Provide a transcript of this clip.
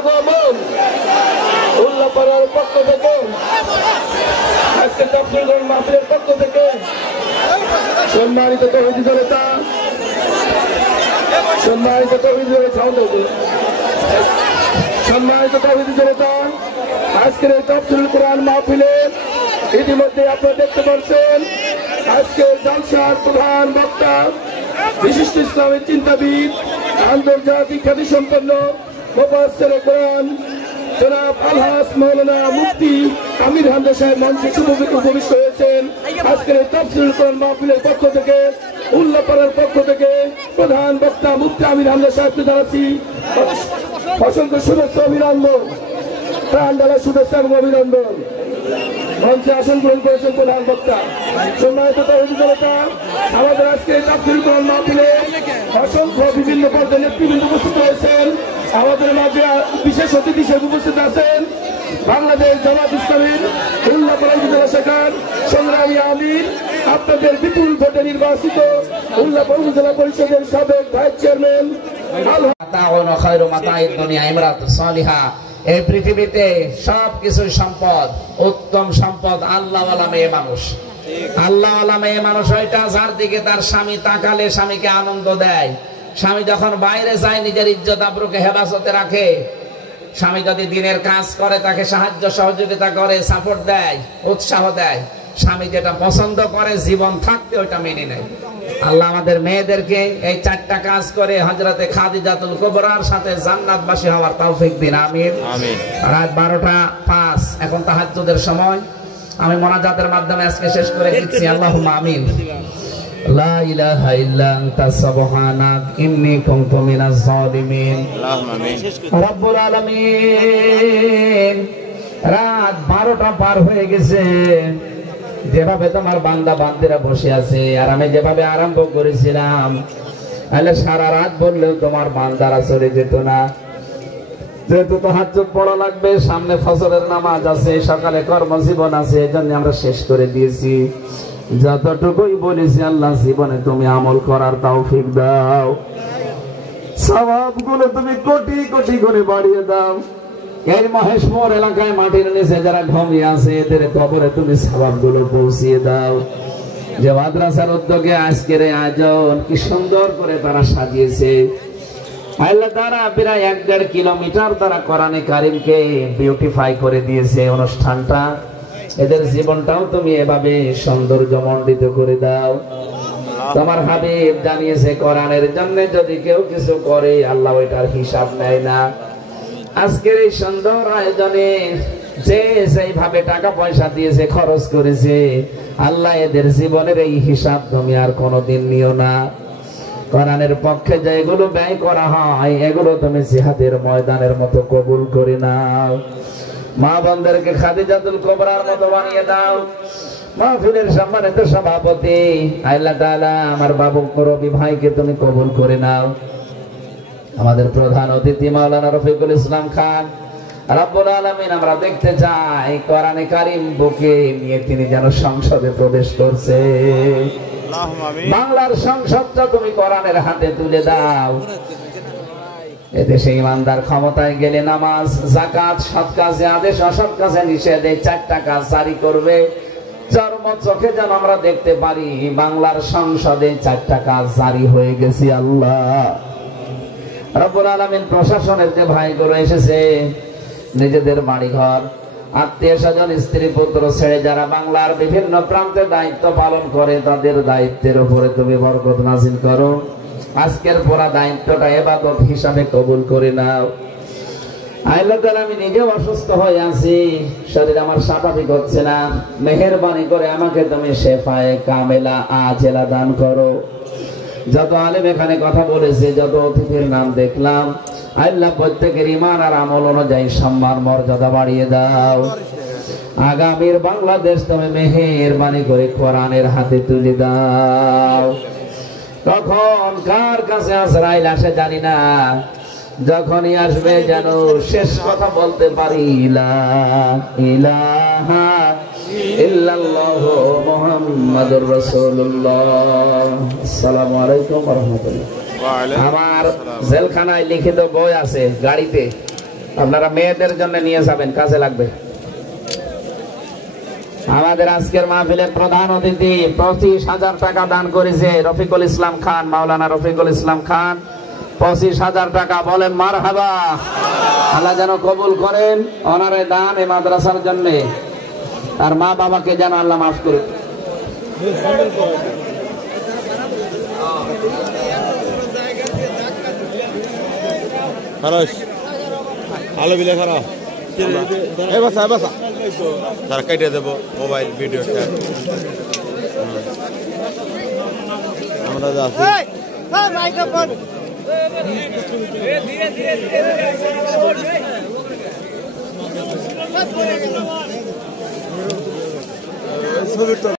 আগমন উল্লাপাড়ার পক্ষ থেকে আজকে তাফসীরুল মাহফিলের পক্ষ থেকে সম্মানিত তৌহিদি জনতা, সম্মানিত তৌহিদি জনতা, আজকের এই তাফসীরুল কোরআন মাহফিলে ইতিমধ্যে আপনারা দেখতে পাচ্ছেন আজকের জলসার প্রধান বক্তা বিশিষ্ট ইসলামী চিন্তাবিদ, আন্তর্জাতিক খ্যাতিসম্পন্ন মুফাসসিরে কোরআন জনাব আলহাজ মাওলানা মুফতি আমির হামজা সাহেব মঞ্চে উপবিষ্ট হয়েছেন। আজকের এই তাফসীরুল কোরআন মাহফিলের পক্ষ থেকে, উল্লাপাড়ার পক্ষ থেকে প্রধান বক্তা মুফতি আমির হামজা সাহেবকে জানাচ্ছি অসংখ্য শুভেচ্ছা, অভিনন্দন, প্রাণ ঢালা শুভেচ্ছা এবং অভিনন্দন। মঞ্চে আসন গ্রহণ করেছেন প্রধান বক্তা। সম্মানিত তৌহিদি জনতা, আমাদের আজকে তাফসীরুল কোরআন মাহফিলে অসংখ্য বিভিন্ন পর্যায়ের নেতৃবৃন্দ উপস্থিত হয়েছেন। আমাদের মাঝে বিশেষ অতিথি হিসেবে উপস্থিত আছেন বাংলাদেশ জামাত ইসলামীর উল্লাপাড়া উপজেলা শাখার সংগ্রামী আমির, আপনাদের বিপুল ভোটে নির্বাচিত উল্লাপাড়া উপজেলা পরিষদের সাবেক ভাইস চেয়ারম্যান। এই পৃথিবীতে সবকিছু সম্পদ, উত্তম সম্পদ আল্লাহওয়ালা মেয়ে মানুষ। আল্লাহওয়ালা মেয়ে মানুষ ওইটা যার দিকে তার স্বামী তাকালে স্বামীকে আনন্দ দেয়। স্বামী যখন বাইরে যায় নিজের ইজ্জত আবরুকে হেফাজতে রাখে। স্বামী যদি দিনের কাজ করে তাকে সাহায্য সহযোগিতা করে, সাপোর্ট দেয়, উৎসাহ দেয়। স্বামী যেটা পছন্দ করে জীবন থাকতে ওইটা মেনে নেয়। আল্লাহ আমাদের মেয়েদেরকে এই 4টা কাজ করে হযরতে খাদিজাতুল কুবরার সাথে জান্নাতবাসী হওয়ার তৌফিক দিন, আমিন। রাত 12:05, এখন তাহাজ্জুদের সময়। আমি মোনাজাতের মাধ্যমে আজকে শেষ করে দিচ্ছি, আল্লাহুম্মা আমিন। লা ইলাহা ইল্লা আনতা সুবহানাক ইন্নী কুনতু মিনাজ জালিমিন। আল্লাহুম্মা আমিন। রব্বুল আলামিন, রাত 12টা পার হয়ে গেছে। যেভাবে তোমার বান্দা বান্দিরা বসে আছে আর আমি যেভাবে আরম্ভ করেছিলাম, তাহলে সারা রাত বললেও তোমার বান্দারা চলে যেত না। যেহেতু তাহাজ্জুদ পড়া লাগবে, সামনে ফজরের নামাজ আছে, সকালে কর্মজীবন আছে, এজন্য আমরা শেষ করে দিয়েছি। যতটুকুই বলেছি আল্লাহ জীবনে তুমি আমল করার তৌফিক দাও, সওয়াবগুলো তুমি কোটি কোটি করে বাড়িয়ে দাও। এই মহেশপুর এলাকায় মাটির নিচে যারা ঘুমিয়ে আছে এদের কবরে তুমি সওয়াবগুলো পৌঁছিয়ে দাও। যে মাদ্রাসার উদ্যোগে আজকের এই আয়োজন কি সুন্দর করে তারা সাজিয়েছে, আল্লাহ তারা প্রায় 1.5 কিলোমিটার তারা কোরআনে কারিমকে বিউটিফাই করে দিয়েছে অনুষ্ঠানটা। এদের জীবনটাও তুমি এভাবে সৌন্দর্যমণ্ডিত করে দাও। তোমার হাবিব জানিয়েছে কোরআনের জন্য যদি কেউ কিছু করে আল্লাহ ওইটার হিসাব নেয় না। আজকের এই সুন্দর আয়োজনে যে যেভাবে টাকা পয়সা দিয়েছে, খরচ করেছে, আল্লাহ এদের জীবনের এই হিসাব তুমি আর কোনোদিন নিও না। কোরআনের পক্ষে যেগুলো ব্যয় করা হয় এগুলো তুমি জিহাদের ময়দানের মতো কবুল করে নাও। মা বোনদেরকে খাদিজাতুল কুবরার মতো বানিয়ে দাও। মাহফিলের সম্মানিত সভাপতি আল্লাহ তাআলা আমার বাবু রবি ভাইকে তুমি কবুল করে নাও। আমাদের প্রধান অতিথি মাওলানা রফিকুল ইসলাম খান, রব্বুল আলামিন আমরা দেখতে চাই কোরআনে কারীম বুকে নিয়ে তিনি যেন সংসদে প্রবেশ করছে। বাংলার সংসদটা তুমি কোরআনের হাতে তুলে দাও। এদেশে ইমানদার ক্ষমতায় গেলে নামাজ, যাকাত, সৎ কাজে আদেশ, অসৎ কাজে নিষেধ, এই 4টা কাজ জারি করবে। চর্ম চোখে যেন আমরা দেখতে পারি বাংলার সংসদে 4টা কাজ জারি হয়ে গেছে। আল্লাহ রব্বুল আলামিন, প্রশাসনের যে ভাইগুলো এসেছে নিজেদের বাড়িঘর, আত্মীয় স্বজন, স্ত্রী পুত্র ছেড়ে যারা বাংলার বিভিন্ন প্রান্তে দায়িত্ব পালন করে তাদের দায়িত্বের উপরে তুমি বরকত নাযিল করো। আজকের পুরা দায়িত্বটা ইবাদত হিসাবে কবুল করে নাও। আল্লাহ তাআলা, আমি নিজে অসুস্থ হয়ে আছি, শরীর আমার স্বাভাবিক হচ্ছে না, মেহেরবানি করে আমাকে তুমি শেফায়ে কামেলা আজেলা দান করো। যত আলেম এখানে কথা বলেছে, যত অতিথির নাম দেখলাম, আল্লাহ প্রত্যেকের ঈমান আর আমল অনুযায়ী সম্মান মর্যাদা বাড়িয়ে দাও। আগামীর বাংলাদেশ তুমি মেহেরবানি করে কোরআনের হাতে তুলে দাও। কখন কার কাছে আজরাইল আসে জানি না, যখনই আসবে যেন শেষ কথা বলতে পারি, লা ইলাহা ইল্লাল্লাহু মুহাম্মাদুর রাসূলুল্লাহ। আসসালামু আলাইকুম ওয়া রাহমাতুল্লাহ। আমার জেলখানায় লিখিত বই আছে গাড়িতে, আপনারা মেয়েদের জন্য নিয়ে যাবেন, কাজে লাগবে। আমাদের আজকের মাহফিলের প্রধান অতিথি 25,000 টাকা দান করেছে রফিকুল ইসলাম খান, মাওলানা রফিকুল ইসলাম খান। 25,000 টাকা, বলেন মারহাবা। আল্লাহ যেন কবুল করেন ওনার এই দান এই মাদ্রাসার জন্য, আর মা বাবাকে যেন আল্লাহ মাফ করুন। আলো বিলে খারাপ তারা কেটে দেবো মোবাইল ভিডিও আমরা আছি